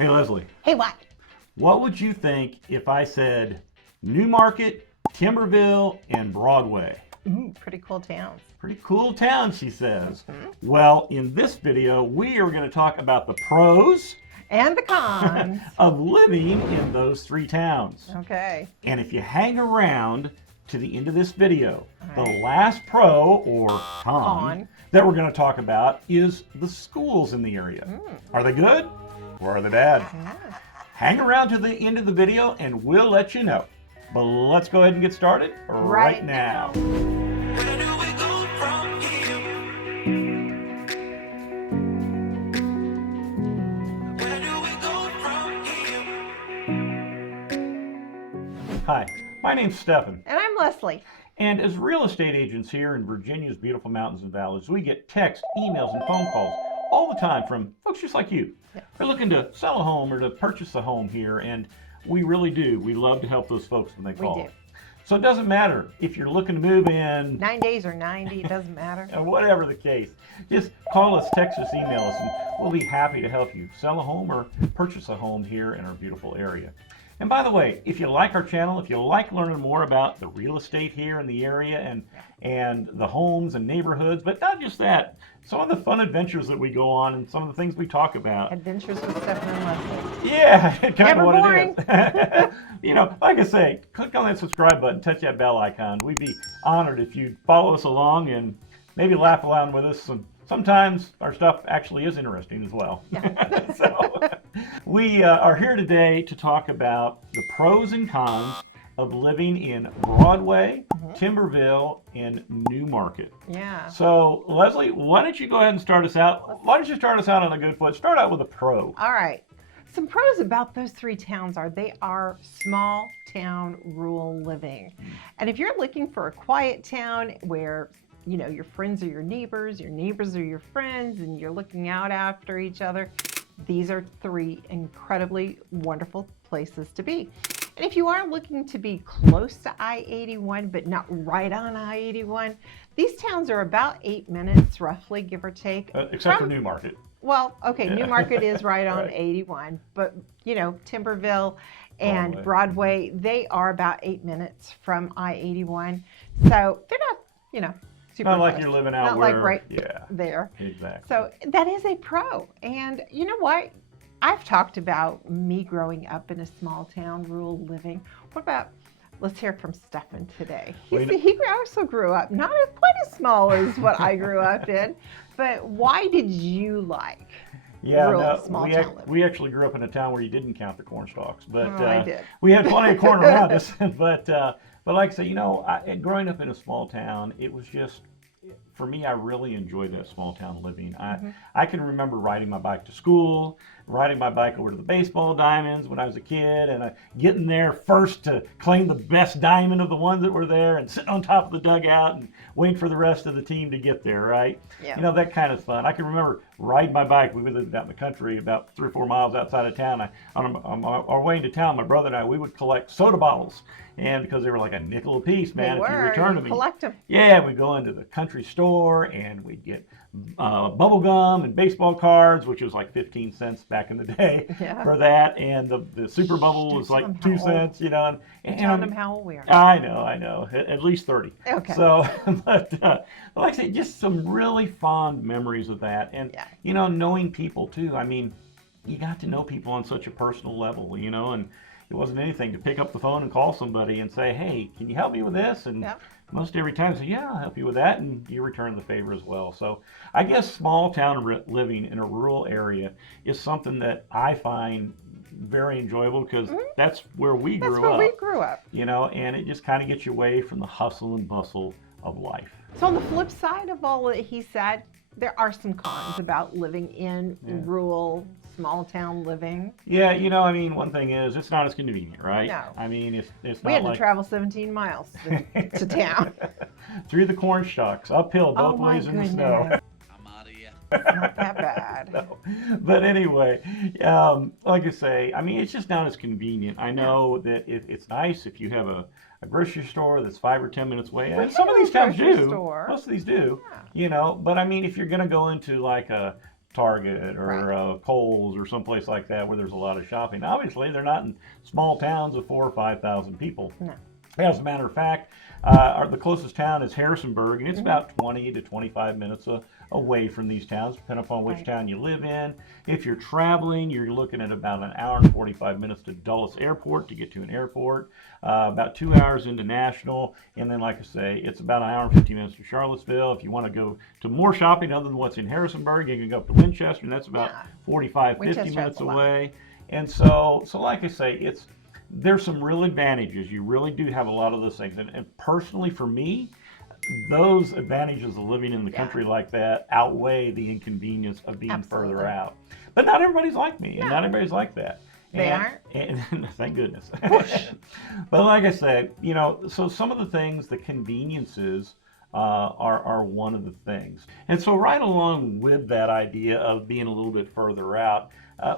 Hey, Leslie. Hey, what? What would you think if I said Newmarket, Timberville, and Broadway? Pretty cool towns. Pretty cool town, she says. Well, in this video, we are going to talk about the pros And the cons. of living in those three towns. Okay. And if you hang around to the end of this video, All the right. last pro or con Con. that we're going to talk about is the schools in the area. Are they good or are they bad? Hang around to the end of the video and we'll let you know. But let's go ahead and get started right now. Hi, my name's Stephen. And I'm Leslie. And as real estate agents here in Virginia's beautiful mountains and valleys, we get texts, emails, and phone calls all the time from folks just like you. Yes. They're looking to sell a home or to purchase a home here, and we really do. We love to help those folks when they call. We do. So it doesn't matter if you're looking to move in, 9 days or 90, it doesn't matter. or whatever the case. Just call us, text us, email us, and we'll be happy to help you sell a home or purchase a home here in our beautiful area. And by the way, if you like our channel, if you like learning more about the real estate here in the area and the homes and neighborhoods, but not just that, some of the fun adventures that we go on and some of the things we talk about. Adventures with Stephen and Leslie. Yeah, kind Never of what boring. it is. You know, like I say, click on that subscribe button, touch that bell icon. We'd be honored if you follow us along and maybe laugh along with us. And sometimes our stuff actually is interesting as well. Yeah. So we are here today to talk about the pros and cons of living in Broadway, Timberville, and Newmarket. Yeah. So Leslie, why don't you go ahead and start us out? Why don't you start us out on a good foot? Start out with a pro. All right. Some pros about those three towns are they are small town rural living. And if you're looking for a quiet town where you know your friends are your neighbors are your friends, and you're looking out after each other, these are three incredibly wonderful places to be. And if you are looking to be close to I-81 but not right on I-81, these towns are about 8 minutes roughly, give or take. Except for Newmarket. Well, okay, Yeah. Newmarket is right on Right. 81, but you know, Timberville and Broadway. Broadway, they are about 8 minutes from I-81. So they're not, you know, super Not like close. you're living out Not where, like right yeah, there. exactly. So that is a pro. And you know what? I've talked about me growing up in a small town, rural living. What about, let's hear from Stephen today. He also grew up, not quite as small as what I grew up in, but why did you like rural small town living? We actually grew up in a town where you didn't count the corn stalks, but I did. we had plenty of corn around us. But like I say, you know, growing up in a small town, it was just, for me, I really enjoyed that small town living. I can remember riding my bike to school, riding my bike over to the baseball diamonds when I was a kid, and getting there first to claim the best diamond of the ones that were there, and sitting on top of the dugout and waiting for the rest of the team to get there, right? Yeah. You know, that kind of fun. I can remember riding my bike. We lived out in the country about 3 or 4 miles outside of town. On our way into town, my brother and I, we would collect soda bottles. And because they were like a nickel a piece, man, if you returned them. Collect them. Yeah, we'd go into the country store and we'd get bubble gum and baseball cards, which was like 15 cents back in the day for that. And the super bubble was like 2 cents, you know. And telling them how old we are. I know, at least 30. Okay. So, but like I say, just some really fond memories of that. And, you know, knowing people too. I mean, you got to know people on such a personal level, you know, and it wasn't anything to pick up the phone and call somebody and say, hey, can you help me with this? And most every time say, yeah, I'll help you with that. And you return the favor as well. So I guess small town living in a rural area is something that I find very enjoyable because that's where we grew up. That's where we grew up. You know, and it just kind of gets you away from the hustle and bustle of life. So on the flip side of all that he said, there are some cons about living in rural, small town living. Yeah, you know, I mean, one thing is it's not as convenient, right? No. I mean, it's not We had like to travel 17 miles to town. through the corn stalks, uphill both ways in the snow. I'm out of here. It's not that bad. No. But anyway, like I say, I mean, it's just not as convenient. I know that it's nice if you have a grocery store that's 5 or 10 minutes away. And some of these towns do. Most of these do. Yeah. You know, but I mean, if you're going to go into like a Target or Right. Kohl's or someplace like that where there's a lot of shopping. Obviously, they're not in small towns of 4,000 or 5,000 people. No. As a matter of fact, the closest town is Harrisonburg, and it's about 20 to 25 minutes away from these towns, depending upon which Right. town you live in. If you're traveling, you're looking at about an hour and 45 minutes to Dulles Airport to get to an airport, about 2 hours into National, and then, like I say, it's about an hour and 50 minutes to Charlottesville. If you want to go to more shopping other than what's in Harrisonburg, you can go up to Winchester, and that's about 45, 50 Winchester's minutes a lot. away. And so like I say, there's some real advantages. You really do have a lot of those things. And personally, for me, those advantages of living in the country like that outweigh the inconvenience of being Absolutely. further out. But not everybody's like me, and No. not everybody's like that. They aren't? And thank goodness. But like I said, so some of the things, the conveniences, are one of the things. And so right along with that idea of being a little bit further out,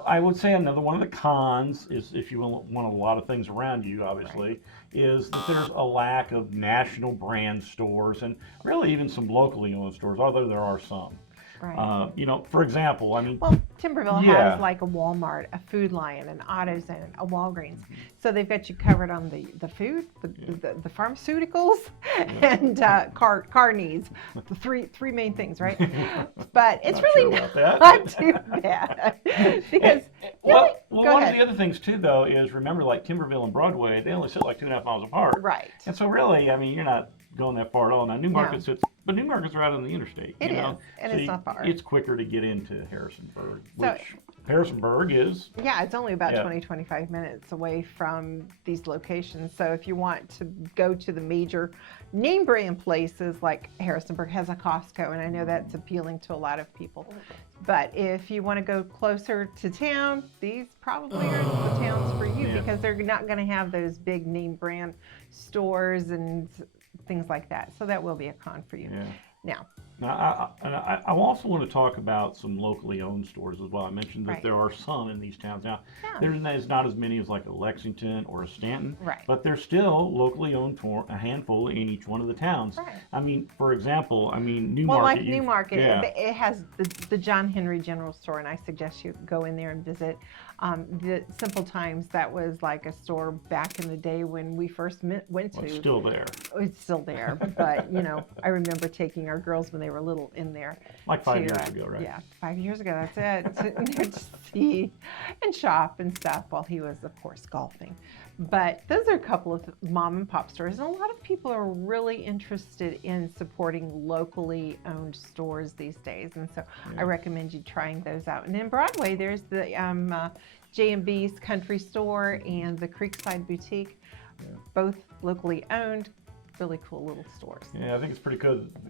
I would say another one of the cons is, if you want a lot of things around you, obviously, is that there's a lack of national brand stores and really even some locally owned stores, although there are some. Right. For example, Well, Timberville Yeah. has like a Walmart, a Food Lion, an AutoZone, a Walgreens. So they've got you covered on the food, the pharmaceuticals, and car needs. The three main things, right? But it's Not really sure about that. not too bad because Well, go one of ahead. the other things too, though, is remember, like Timberville and Broadway, they only sit like 2.5 miles apart. Right. And so really, I mean, you're not going that far at all. Now, Newmarket sits, but Newmarket's right on the interstate. It you is, know? and So it's not far. It's quicker to get into Harrisonburg, So- which Harrisonburg is. Yeah, it's only about Yeah. 25 minutes away from these locations. So if you want to go to the major name brand places, like Harrisonburg has a Costco, and I know that's appealing to a lot of people. But if you want to go closer to town, these probably are the towns for you, Yeah. because they're not going to have those big name brand stores and things like that. So that will be a con for you. Yeah. Now, Now, I also want to talk about some locally owned stores as well. I mentioned that Right. there are some in these towns. Now, Yeah. there's not as many as like a Lexington or a Stanton, Right. but there's still locally owned a handful in each one of the towns. Right. I mean, for example, Newmarket. well, like Newmarket, Yeah. it has the John Henry General Store, and I suggest you go in there and visit. The Simple Times, that was like a store back in the day when we first went to. Well, it's still there. It's still there, but I remember taking our girls when they were little in there. Like 5 years ago, right? Yeah, 5 years ago, that's it. Sitting there to see and shop and stuff while he was, of course, golfing. But those are a couple of mom and pop stores, and a lot of people are really interested in supporting locally owned stores these days, and so I recommend you trying those out. And in Broadway, there's the J&B's Country Store and the Creekside Boutique, both locally owned. Really cool little stores. Yeah, I think it's pretty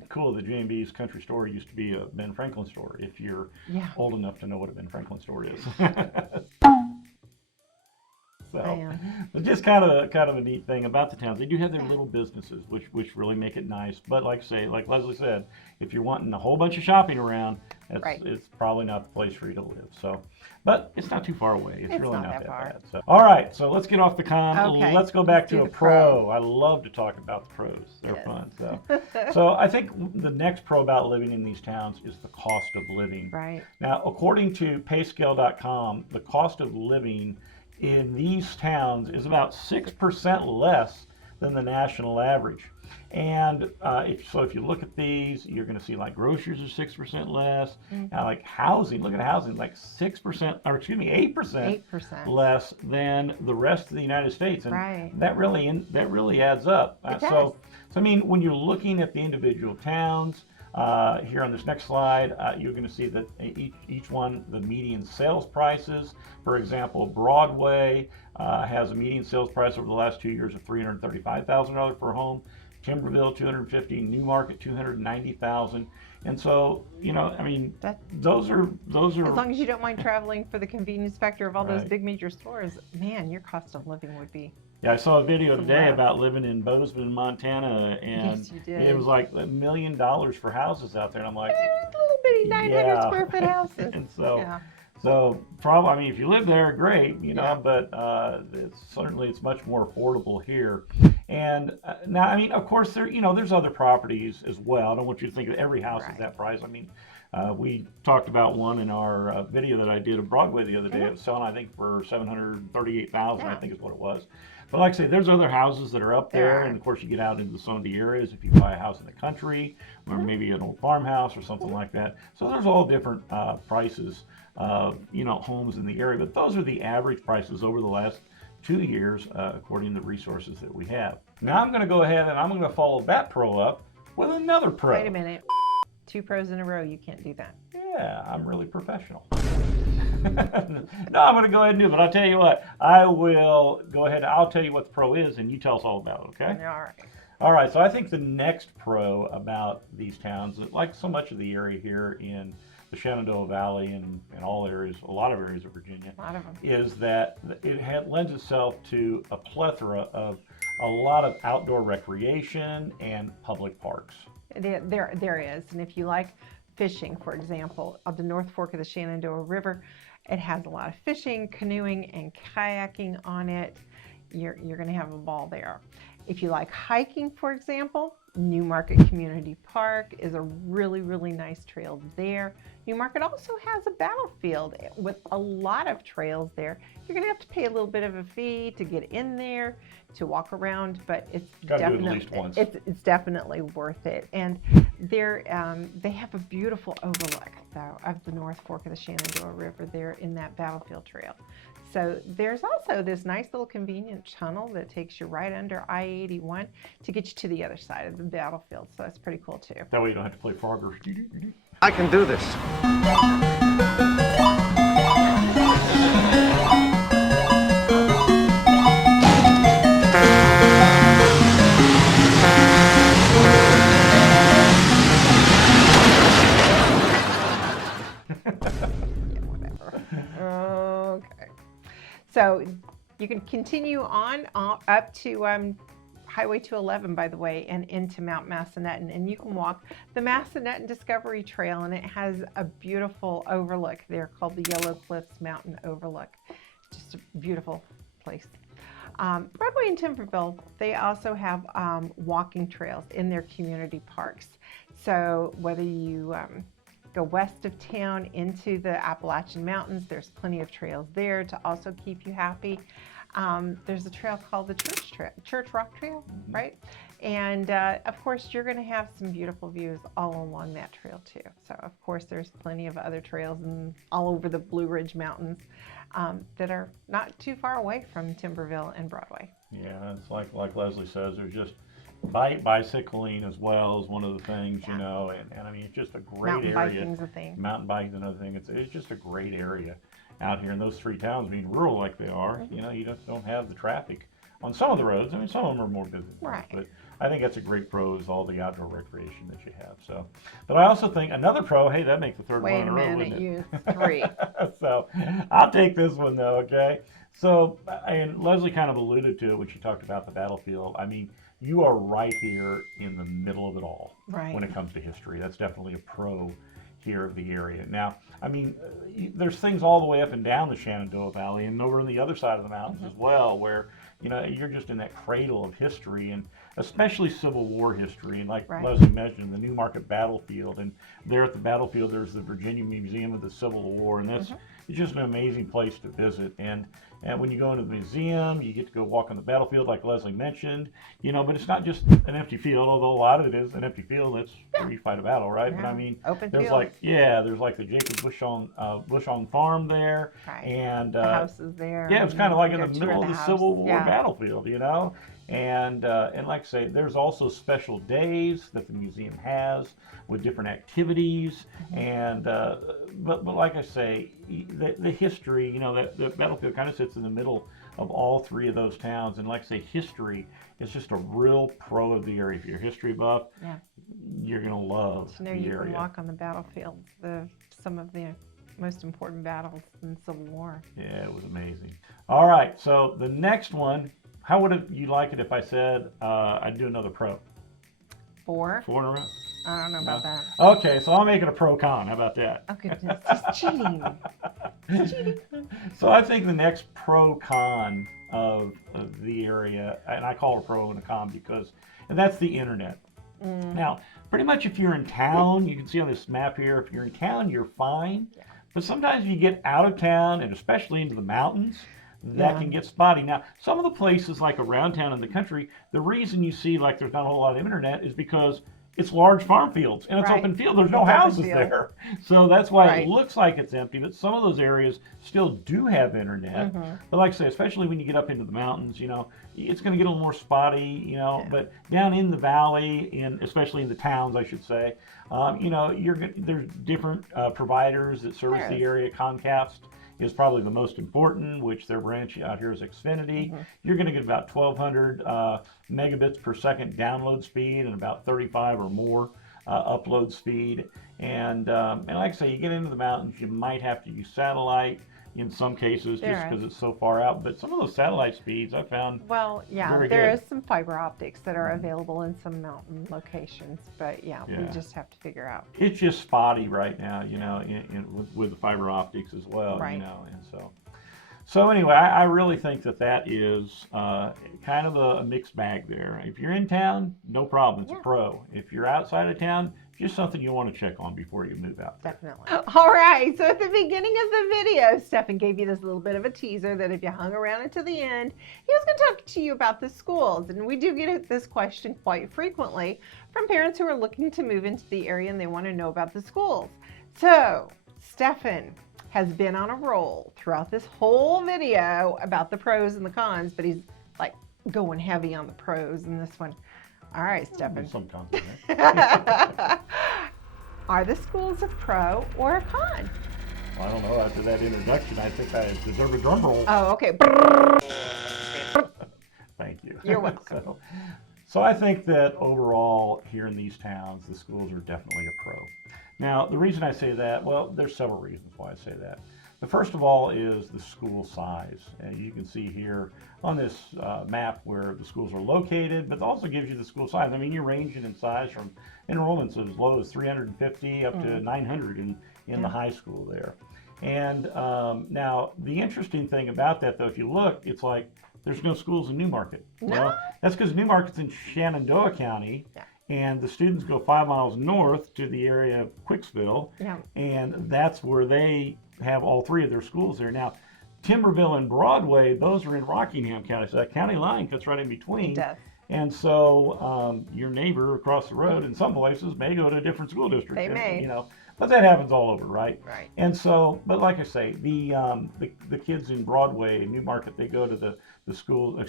cool that J&B's Country Store used to be a Ben Franklin store, if you're old enough to know what a Ben Franklin store is. So, it's just kind of a neat thing about the towns. They do have their little businesses, which really make it nice. But like Leslie said, if you're wanting a whole bunch of shopping around, it's probably not the place for you to live. So, but it's not too far away. It's really not that far. bad. So, all right, so let's get off the con. Okay, Let's go back let's to do a the pro. I love to talk about the pros. They're Yes. fun. So I think the next pro about living in these towns is the cost of living. Right. Now, according to payscale.com, the cost of living in these towns is about 6% less than the national average. And if you look at these, you're going to see like groceries are 6% less. Like housing, look at housing, like 6%, or excuse me, 8% less than the rest of the United States. And that really adds up. So I mean, when you're looking at the individual towns, here on this next slide, you're going to see that each one, the median sales prices. For example, Broadway has a median sales price over the last 2 years of $335,000 for a home. Timberville, $250,000. Newmarket, $290,000. And so, I mean, those are. As long as you don't mind traveling for the convenience factor of all those big major stores, man, your cost of living would be. Yeah, I saw a video today about living in Bozeman, Montana, and yes, you did. It was like $1 million for houses out there. And I'm like, little bitty 900 square foot houses. And so probably, I mean, if you live there, great, but it's much more affordable here. And now, I mean, of course, there's other properties as well. I don't want you to think that every house is that price. I mean, We talked about one in our video that I did of Broadway the other day. It was selling, I think, for $738,000, I think is what it was. But like I say, there's other houses that are up there, and of course you get out into some of the areas if you buy a house in the country, or maybe an old farmhouse or something like that. So there's all different prices of homes in the area, but those are the average prices over the last 2 years, according to the resources that we have. Now I'm going to go ahead and I'm going to follow that pro up with another pro. Wait a minute. 2 pros in a row, you can't do that. Yeah, I'm really professional. No, I'm going to go ahead and do it, but I'll tell you what, I will go ahead, I'll tell you what the pro is, and you tell us all about it, okay? All right. All right, so I think the next pro about these towns, like so much of the area here in the Shenandoah Valley and all areas, a lot of areas of Virginia, is that it lends itself to a plethora of a lot of outdoor recreation and public parks. There is, and if you like fishing, for example, of the North Fork of the Shenandoah River, it has a lot of fishing, canoeing, and kayaking on it. You're going to have a ball there. If you like hiking, for example, New Market Community Park is a really, really nice trail there. New Market also has a battlefield with a lot of trails there. You're going to have to pay a little bit of a fee to get in there, to walk around, but it's definitely worth it. And they have a beautiful overlook, though, of the North Fork of the Shenandoah River there in that battlefield trail. So there's also this nice little convenient tunnel that takes you right under I-81 to get you to the other side of the battlefield. So that's pretty cool too. That way you don't have to play Frogger. I can do this. Okay. So you can continue on up to Highway 211, by the way, and into Mount Massanutten, and you can walk the Massanutten Discovery Trail, and it has a beautiful overlook there called the Yellow Cliffs Mountain Overlook. Just a beautiful place. Broadway and Timberville, they also have walking trails in their community parks. So whether you go west of town into the Appalachian Mountains, there's plenty of trails there to also keep you happy. There's a trail called the Church Rock Trail, right? And of course, you're going to have some beautiful views all along that trail too. So of course, there's plenty of other trails all over the Blue Ridge Mountains that are not too far away from Timberville and Broadway. Yeah, it's like Leslie says, there's just bicycling as well is one of the things, and I mean, it's just a great area. Mountain biking's a thing. Mountain biking is another thing. It's just a great area out here in those 3 towns, being rural like they are. You just don't have the traffic on some of the roads. I mean, some of them are more busy, right? But I think that's a great pro, is all the outdoor recreation that you have. So, but I also think another pro. Hey, that makes the third one in a row. Wait a minute, you 3. So I'll take this one though. Okay. So, and Leslie kind of alluded to it when she talked about the battlefield. I mean, you are right here in the middle of it all when it comes to history. That's definitely a pro here of the area. Now, I mean, there's things all the way up and down the Shenandoah Valley and over on the other side of the mountains as well, where you're just in that cradle of history, and especially Civil War history. And like Leslie mentioned, the New Market battlefield, and there at the battlefield there's the Virginia Museum of the Civil War, and that's it's just an amazing place to visit. And when you go into the museum, you get to go walk on the battlefield, like Leslie mentioned, but it's not just an empty field, although a lot of it is an empy field. That's where you fight a battle, right? Yeah. But I mean, there's like the Jacob Bushong farm there, and the houses there. Yeah, it's kind of like in the middle of the Civil War battlefield, And like I say, there's also special days that the museum has with different activities, and but like I say, the history, the battlefield kind of sits in the middle of all 3 of those towns, and like I say, history is just a real pro of the area. If you're a history buff, you're gonna love the area. You can walk on the battlefields, some of the most important battles in the Civil War. Yeah, it was amazing. All right, so the next one. How would you like it if I said I'd do another pro? 4? 4 in a row? I don't know about that. Okay, so I'll make it a pro-con. How about that? Oh, goodness. Just cheating. So I think the next pro-con of the area, and I call it a pro and a con and that's the internet. Now, pretty much if you're in town, you can see on this map here, if you're in town, you're fine. Yeah. But sometimes if you get out of town, and especially into the mountains, that can get spotty. Now, some of the places like around town in the country, the reason you see like there's not a whole lot of internet is because it's large farm fields and it's open field. There's no houses there. So that's why it looks like it's empty, but some of those areas still do have internet. But like I say, especially when you get up into the mountains, you know, it's going to get a little more spotty, you know, but down in the valley, especially in the towns, I should say, you know, there's different providers that service the area. Comcast is probably the most important, which their branch out here is Xfinity. You're going to get about 1,200 megabits per second download speed and about 35 or more upload speed. And like I say, you get into the mountains, you might have to use satellite in some cases just because it's so far out. But some of those satellite speeds I found there is some fiber optics that are available in some mountain locations. But we just have to figure out. It's just spotty right now, you know, with the fiber optics as well, you know, and so anyway, I really think that is kind of a mixed bag there. If you're in town, no problem, it's a pro. If you're outside of town, just something you want to check on before you move out there. Definitely. All right, so at the beginning of the video, Stephen gave you this little bit of a teaser that if you hung around until the end, he was going to talk to you about the schools. And we do get this question quite frequently from parents who are looking to move into the area and they want to know about the schools. So, Stephen has been on a roll throughout this whole video about the pros and the cons, but he's like going heavy on the pros in this one. All right, Stephen. Sometimes. Are the schools a pro or a con? Well, I don't know. After that introduction, I think I deserve a drum roll. Oh, okay. Thank you. You're welcome. So I think that overall here in these towns, the schools are definitely a pro. Now, the reason I say that, well, there's several reasons why I say that. The first of all is the school size. And you can see here on this map where the schools are located, but it also gives you the school size. I mean, you're ranging in size from enrollments as low as 350 up to 900 in the high school there. And now, the interesting thing about that, though, if you look, it's like there's no schools in Newmarket. No. Well, that's because Newmarket's in Shenandoah County. Yeah. And the students go 5 miles north to the area of Quicksville, and that's where they have all three of their schools there. Now, Timberville and Broadway, those are in Rockingham County, so that county line cuts right in between. It does. And so your neighbor across the road in some places may go to a different school district. They may. You know, but that happens all over, right? Right. And so, but like I say, the kids in Broadway and Newmarket, they go to the school,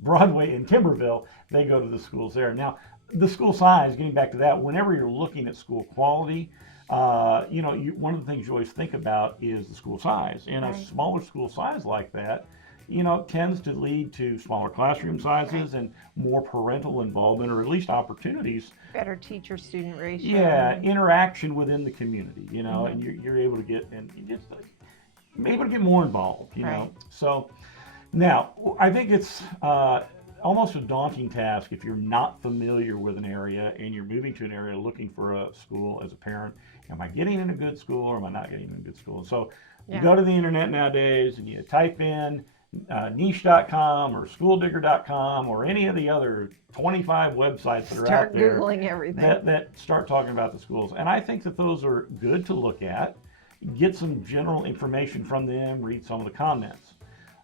Broadway and Timberville, they go to the schools there. Now, the school size, getting back to that, whenever you're looking at school quality, you know, one of the things you always think about is the school size. And a smaller school size like that, you know, tends to lead to smaller classroom sizes and more parental involvement, or at least opportunities. Better teacher-student ratio. Yeah, interaction within the community, you know, and you're able to get, and you just able to get more involved, you know. So now, I think it's almost a daunting task if you're not familiar with an area and you're moving to an area looking for a school as a parent. Am I getting in a good school or am I not getting in a good school? So you go to the internet nowadays and you type in niche.com or schooldigger.com or any of the other 25 websites that are out there. Start Googling everything. That start talking about the schools. And I think that those are good to look at, get some general information from them, read some of the comments.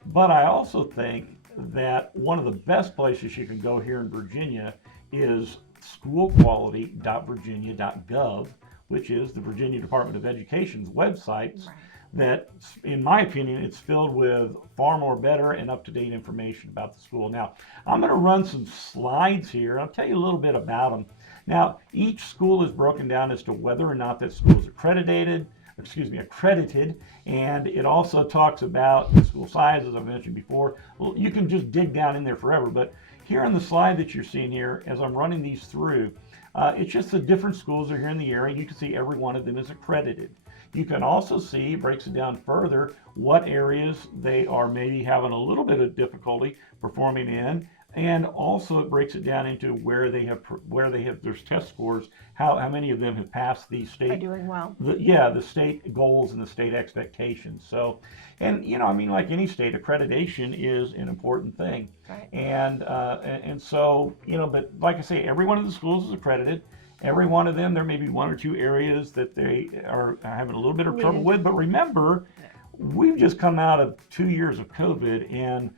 But I also think that one of the best places you can go here in Virginia is schoolquality.virginia.gov, which is the Virginia Department of Education's websites. That, in my opinion, it's filled with far more better and up-to-date information about the school. Now, I'm going to run some slides here. I'll tell you a little bit about them. Now, each school is broken down as to whether or not that school is accredited, and it also talks about the school size, as I mentioned before. Well, you can just dig down in there forever, but here on the slide that you're seeing here, as I'm running these through, it's just the different schools that are here in the area. You can see every one of them is accredited. You can also see, breaks it down further, what areas they are maybe having a little bit of difficulty performing in, and also it breaks it down into where they have there's test scores, how many of them have passed the state. They're doing well. The state goals and the state expectations. So, and you know, I mean, like any state, accreditation is an important thing. Right. And so, you know, but like I say, every one of the schools is accredited. every one of them, there may be 1 or 2 areas that they are having a little bit of trouble with. But remember, we've just come out of 2 years of COVID, and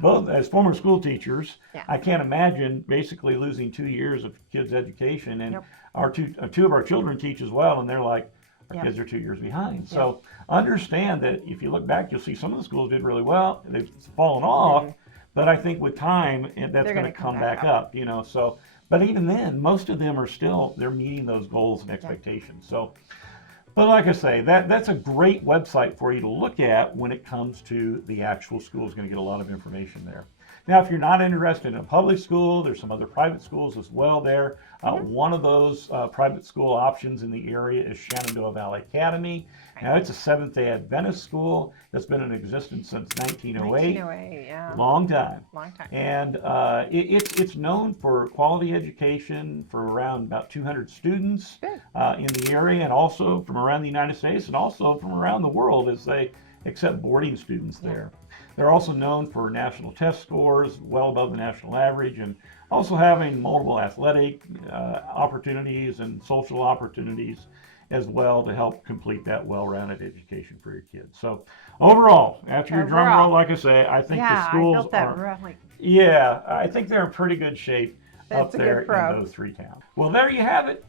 both as former school teachers, I can't imagine basically losing 2 years of kids' education. And our two of our children teach as well, and they're like, our kids are 2 years behind. So understand that if you look back, you'll see some of the schools did really well. They've fallen off, but I think with time, that's going to come back up. You know, so. But even then, most of them are still, they're meeting those goals and expectations. So, but like I say, that's a great website for you to look at when it comes to the actual school. It's going to get a lot of information there. Now, if you're not interested in a public school, there's some other private schools as well there. One of those private school options in the area is Shenandoah Valley Academy. Now, it's a Seventh-day Adventist school that's been in existence since 1908. 1908, yeah. Long time. Long time. And it's known for quality education for around about 200 students in the area, and also from around the United States and also from around the world as they accept boarding students there. They're also known for national test scores well above the national average, and also having multiple athletic opportunities and social opportunities as well to help complete that well-rounded education for your kids. So overall, after your drum roll, like I say, I think the schools I think they're in pretty good shape up there in those 3 towns. Well, there you have it.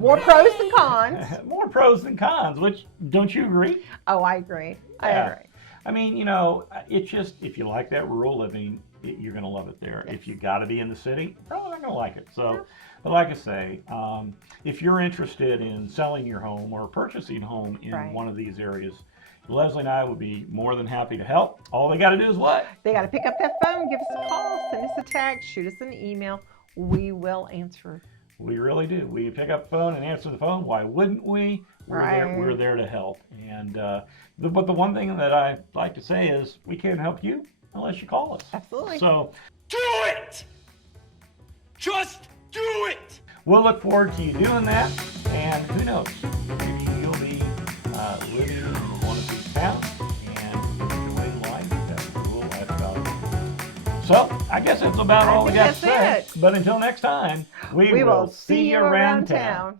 More pros than cons. More pros than cons, which, don't you agree? Oh, I agree. I agree. I mean, you know, it's just, if you like that rural living, you're going to love it there. If you got to be in the city, probably not going to like it. So, but like I say, if you're interested in selling your home or purchasing a home in one of these areas, Leslie and I would be more than happy to help. All they got to do is what? They got to pick up that phone, give us a call, send us a text, shoot us an email. We will answer. We really do. We pick up the phone and answer the phone. Why wouldn't we? We're there to help. And but the one thing that I like to say is we can't help you unless you call us. Absolutely. So do it! Just do it! We'll look forward to you doing that. And who knows? Maybe you'll be living in one of these towns and enjoying life as a rural lifestyle. So I guess that's about all we got to say. But until next time, we will see you around town.